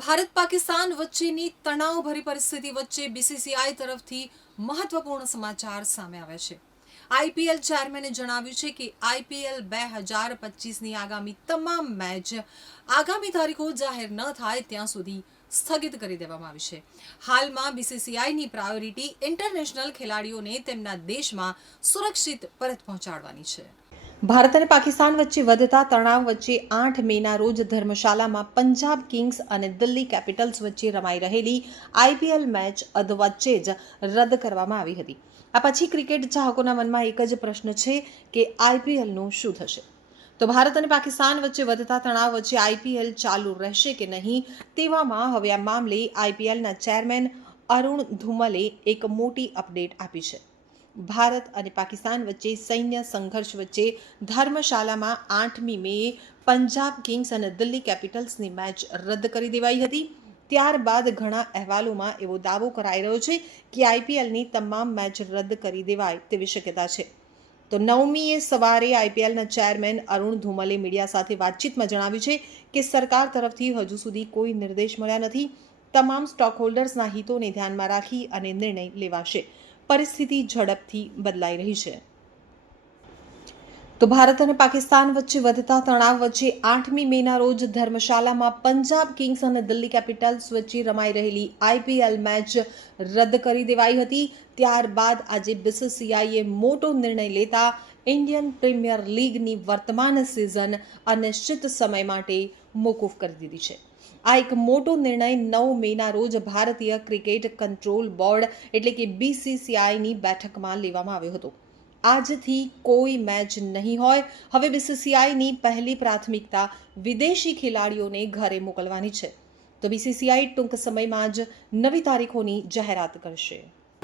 ભારત પાકિસ્તાન વચ્ચેની તણાવભરી પરિસ્થિતિ વચ્ચે બીસીસીઆઈ તરફથી મહત્વપૂર્ણ સમાચાર સામે આવ્યા છે. આઈપીએલ ચેરમેને જણાવ્યું છે કે આઈપીએલ બે હજાર પચીસની આગામી તમામ મેચ આગામી તારીખો જાહેર ન થાય ત્યાં સુધી સ્થગિત કરી દેવામાં આવી છે. હાલમાં બીસીસીઆઈની પ્રાયોરિટી ઇન્ટરનેશનલ ખેલાડીઓને તેમના દેશમાં સુરક્ષિત પરત પહોંચાડવાની છે. ભારત અને પાકિસ્તાન વચ્ચે વધતા તણાવ વચ્ચે આઠ મેના રોજ ધર્મશાલામાં પંજાબ કિંગ્સ અને દિલ્હી કેપિટલ્સ વચ્ચે રમાઈ રહેલી આઈપીએલ મેચ અધવચ્ચે જ રદ કરવામાં આવી હતી. આ પછી ક્રિકેટ ચાહકોના મનમાં એક જ પ્રશ્ન છે કે આઈપીએલનું શું થશે? તો ભારત અને પાકિસ્તાન વચ્ચે વધતા તણાવ વચ્ચે આઈપીએલ ચાલુ રહેશે કે નહીં તેવામાં હવે આ મામલે આઈપીએલના ચેરમેન અરુણ ધુમલે એક મોટી અપડેટ આપી છે. ભારત અને પાકિસ્તાન વચ્ચે સૈન્ય સંઘર્ષ વચ્ચે ધર્મશાલામાં આઠમી મે પંજાબ કિંગ્સ અને દિલ્હી કેપિટલ્સની મેચ રદ કરી દેવાઈ હતી. ત્યારબાદ ઘણા અહેવાલોમાં એવો દાવો કરાઈ રહ્યો છે કે આઈપીએલની તમામ મેચ રદ કરી દેવાય તેવી શક્યતા છે. તો નવમીએ સવારે આઈપીએલના ચેરમેન અરુણ ધુમલે મીડિયા સાથે વાતચીતમાં જણાવ્યું છે કે સરકાર તરફથી હજુ સુધી કોઈ નિર્દેશ મળ્યા નથી. તમામ સ્ટોક હોલ્ડર્સના હિતોને ધ્યાનમાં રાખી અને નિર્ણય લેવાશે. પરિસ્થિતિ ઝડપથી બદલાઈ રહી છે. તો ભારત અને પાકિસ્તાન વચ્ચે વધતા તણાવ વચ્ચે આઠમી મેના રોજ ધર્મશાલામાં પંજાબ કિંગ્સ અને દિલ્હી કેપિટલ્સ વચ્ચે રમાઈ રહેલી આઈપીએલ મેચ રદ કરી દેવાઈ હતી. ત્યારબાદ આજે બીસીસીઆઈએ મોટો નિર્ણય લેતા ઇન્ડિયન પ્રીમિયર લીગની વર્તમાન સિઝન અનિશ્ચિત સમય માટે મોકૂફ કરી દીધી છે. આ એક મોટો નિર્ણય નવ મેના રોજ ભારતીય ક્રિકેટ કંટ્રોલ બોર્ડ એટલે કે બીસીસીઆઈની બેઠકમાં લેવામાં આવ્યો હતો. આજથી કોઈ મેચ નહીં હોય. હવે બીસીસીઆઈની પહેલી પ્રાથમિકતા વિદેશી ખેલાડીઓને ઘરે મોકલવાની છે. તો બીસીસીઆઈ ટૂંક સમયમાં જ નવી તારીખોની જાહેરાત કરશે.